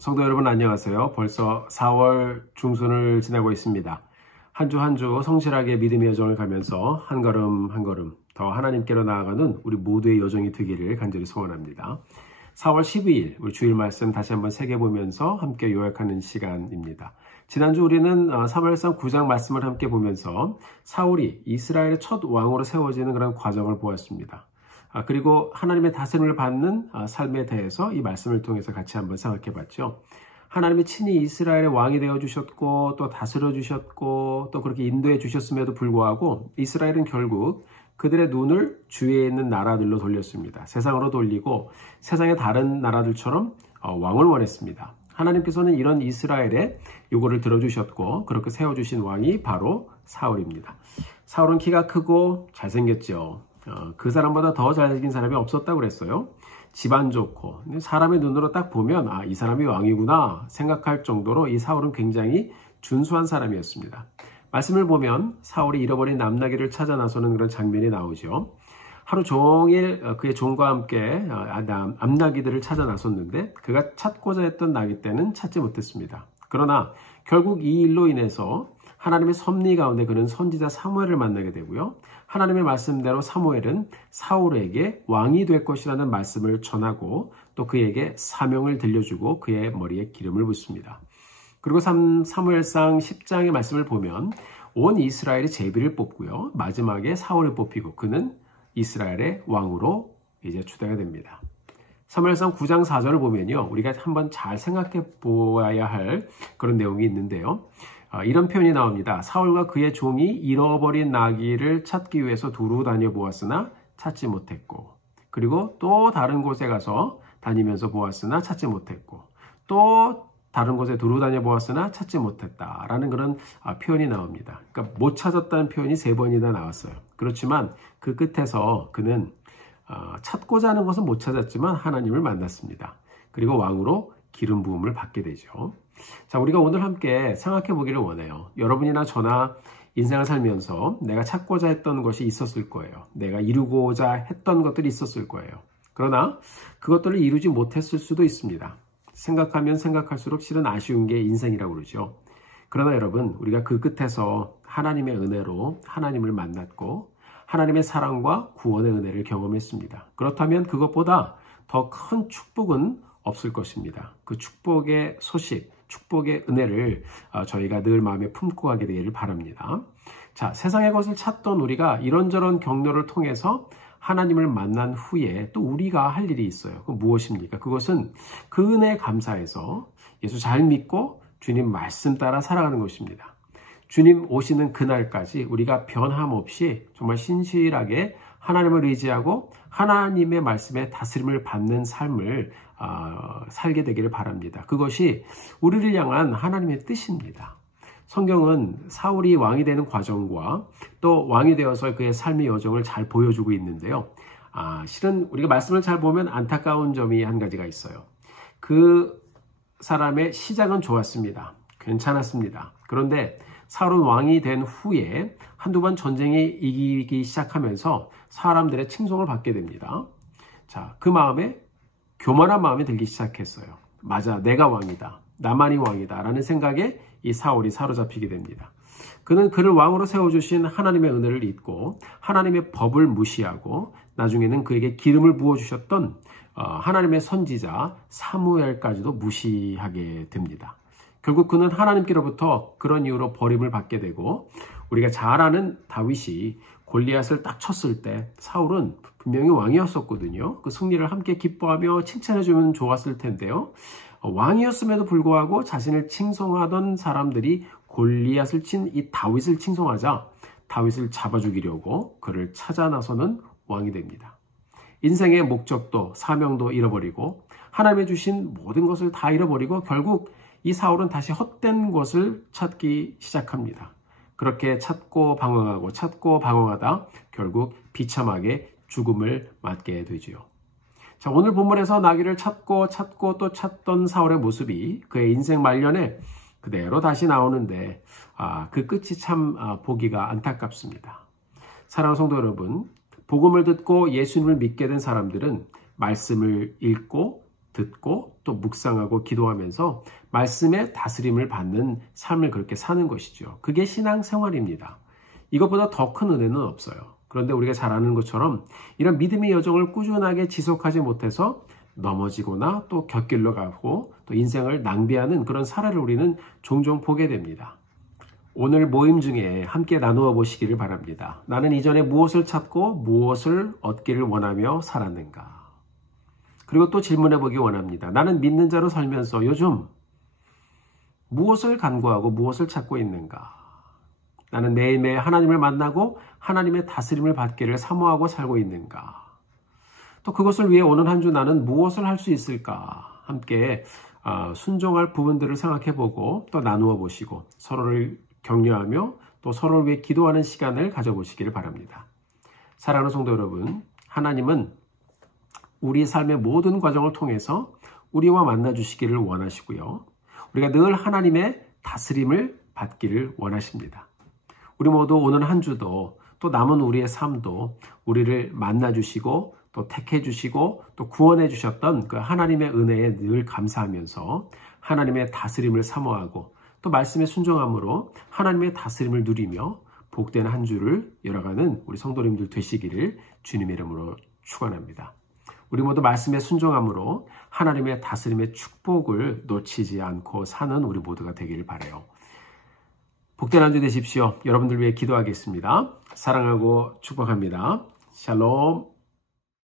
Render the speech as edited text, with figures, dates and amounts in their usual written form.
성도 여러분 안녕하세요. 벌써 4월 중순을 지나고 있습니다. 한 주 한 주 성실하게 믿음의 여정을 가면서 한 걸음 한 걸음 더 하나님께로 나아가는 우리 모두의 여정이 되기를 간절히 소원합니다. 4월 12일 우리 주일 말씀 다시 한번 새겨보면서 함께 요약하는 시간입니다. 지난주 우리는 사무엘상 9장 말씀을 함께 보면서 사울이 이스라엘의 첫 왕으로 세워지는 그런 과정을 보았습니다. 그리고 하나님의 다스림을 받는 삶에 대해서 이 말씀을 통해서 같이 한번 생각해 봤죠. 하나님이 친히 이스라엘의 왕이 되어 주셨고 또 다스려 주셨고 또 그렇게 인도해 주셨음에도 불구하고 이스라엘은 결국 그들의 눈을 주위에 있는 나라들로 돌렸습니다. 세상으로 돌리고 세상의 다른 나라들처럼 왕을 원했습니다. 하나님께서는 이런 이스라엘의 요구를 들어주셨고 그렇게 세워주신 왕이 바로 사울입니다. 사울은 키가 크고 잘생겼죠. 그 사람보다 더 잘생긴 사람이 없었다고 그랬어요. 집안 좋고 사람의 눈으로 딱 보면 이 사람이 왕이구나 생각할 정도로 이 사울은 굉장히 준수한 사람이었습니다. 말씀을 보면 사울이 잃어버린 남나귀를 찾아 나서는 그런 장면이 나오죠. 하루 종일 그의 종과 함께 암나귀들을 찾아 나섰는데 그가 찾고자 했던 나귀떼는 찾지 못했습니다. 그러나 결국 이 일로 인해서 하나님의 섭리 가운데 그는 선지자 사무엘을 만나게 되고요. 하나님의 말씀대로 사무엘은 사울에게 왕이 될 것이라는 말씀을 전하고 또 그에게 사명을 들려주고 그의 머리에 기름을 붓습니다. 그리고 사무엘상 10장의 말씀을 보면 온 이스라엘이 제비를 뽑고요. 마지막에 사울을 뽑히고 그는 이스라엘의 왕으로 이제 추대가 됩니다. 사무엘상 9장 4절을 보면요. 우리가 한번 잘 생각해 보아야 할 그런 내용이 있는데요. 이런 표현이 나옵니다. 사울과 그의 종이 잃어버린 나귀를 찾기 위해서 두루 다녀 보았으나 찾지 못했고 그리고 또 다른 곳에 가서 다니면서 보았으나 찾지 못했고 또 다른 곳에 두루 다녀 보았으나 찾지 못했다라는 그런 표현이 나옵니다. 그러니까 못 찾았다는 표현이 3번이나 나왔어요. 그렇지만 그 끝에서 그는 찾고자 하는 것은 못 찾았지만 하나님을 만났습니다. 그리고 왕으로 기름 부음을 받게 되죠. 자, 우리가 오늘 함께 생각해 보기를 원해요. 여러분이나 저나 인생을 살면서 내가 찾고자 했던 것이 있었을 거예요. 내가 이루고자 했던 것들이 있었을 거예요. 그러나 그것들을 이루지 못했을 수도 있습니다. 생각하면 생각할수록 실은 아쉬운 게 인생이라고 그러죠. 그러나 여러분, 우리가 그 끝에서 하나님의 은혜로 하나님을 만났고 하나님의 사랑과 구원의 은혜를 경험했습니다. 그렇다면 그것보다 더 큰 축복은 없을 것입니다. 그 축복의 소식, 축복의 은혜를 저희가 늘 마음에 품고 가게 되기를 바랍니다. 자, 세상의 것을 찾던 우리가 이런저런 경로를 통해서 하나님을 만난 후에 또 우리가 할 일이 있어요. 그 무엇입니까? 그것은 그 은혜에 감사해서 예수 잘 믿고 주님 말씀 따라 살아가는 것입니다. 주님 오시는 그날까지 우리가 변함없이 정말 신실하게 하나님을 의지하고 하나님의 말씀에 다스림을 받는 삶을 살게 되기를 바랍니다. 그것이 우리를 향한 하나님의 뜻입니다. 성경은 사울이 왕이 되는 과정과 또 왕이 되어서 그의 삶의 여정을 잘 보여주고 있는데요. 실은 우리가 말씀을 잘 보면 안타까운 점이 한 가지가 있어요. 그 사람의 시작은 좋았습니다. 괜찮았습니다. 그런데 사울은 왕이 된 후에 한두 번 전쟁에 이기기 시작하면서 사람들의 칭송을 받게 됩니다. 자, 그 마음에 교만한 마음이 들기 시작했어요. 맞아, 내가 왕이다. 나만이 왕이다. 라는 생각에 이 사울이 사로잡히게 됩니다. 그는 그를 왕으로 세워주신 하나님의 은혜를 잊고 하나님의 법을 무시하고 나중에는 그에게 기름을 부어주셨던 하나님의 선지자 사무엘까지도 무시하게 됩니다. 결국 그는 하나님께로부터 그런 이유로 버림을 받게 되고 우리가 잘 아는 다윗이 골리앗을 딱 쳤을 때 사울은 분명히 왕이었었거든요. 그 승리를 함께 기뻐하며 칭찬해주면 좋았을 텐데요. 왕이었음에도 불구하고 자신을 칭송하던 사람들이 골리앗을 친 이 다윗을 칭송하자 다윗을 잡아 죽이려고 그를 찾아 나서는 왕이 됩니다. 인생의 목적도 사명도 잃어버리고 하나님의 주신 모든 것을 다 잃어버리고 결국 이 사울은 다시 헛된 것을 찾기 시작합니다. 그렇게 찾고 방황하다 결국 비참하게 죽음을 맞게 되지요. 자, 오늘 본문에서 나귀를 찾고 또 찾던 사울의 모습이 그의 인생 말년에 그대로 다시 나오는데 그 끝이 참 보기가 안타깝습니다. 사랑하는 성도 여러분, 복음을 듣고 예수님을 믿게 된 사람들은 말씀을 읽고 듣고 또 묵상하고 기도하면서 말씀의 다스림을 받는 삶을 그렇게 사는 것이죠. 그게 신앙생활입니다. 이것보다 더 큰 은혜는 없어요. 그런데 우리가 잘 아는 것처럼 이런 믿음의 여정을 꾸준하게 지속하지 못해서 넘어지거나 또 곁길로 가고 또 인생을 낭비하는 그런 사례를 우리는 종종 보게 됩니다. 오늘 모임 중에 함께 나누어 보시기를 바랍니다. 나는 이전에 무엇을 찾고 무엇을 얻기를 원하며 살았는가? 그리고 또 질문해 보기 원합니다. 나는 믿는 자로 살면서 요즘 무엇을 간구하고 무엇을 찾고 있는가? 나는 매일매일 하나님을 만나고 하나님의 다스림을 받기를 사모하고 살고 있는가? 또 그것을 위해 오는 한 주 나는 무엇을 할 수 있을까? 함께 순종할 부분들을 생각해 보고 또 나누어 보시고 서로를 격려하며 또 서로를 위해 기도하는 시간을 가져보시기를 바랍니다. 사랑하는 성도 여러분, 하나님은 우리 삶의 모든 과정을 통해서 우리와 만나 주시기를 원하시고요. 우리가 늘 하나님의 다스림을 받기를 원하십니다. 우리 모두 오는 한 주도 또 남은 우리의 삶도 우리를 만나 주시고 또 택해 주시고 또 구원해 주셨던 그 하나님의 은혜에 늘 감사하면서 하나님의 다스림을 사모하고 또 말씀에 순종함으로 하나님의 다스림을 누리며 복된 한 주를 열어가는 우리 성도님들 되시기를 주님의 이름으로 축원합니다. 우리 모두 말씀에 순종함으로 하나님의 다스림의 축복을 놓치지 않고 사는 우리 모두가 되기를 바라요. 복된 한 주 되십시오. 여러분들 위해 기도하겠습니다. 사랑하고 축복합니다. 샬롬.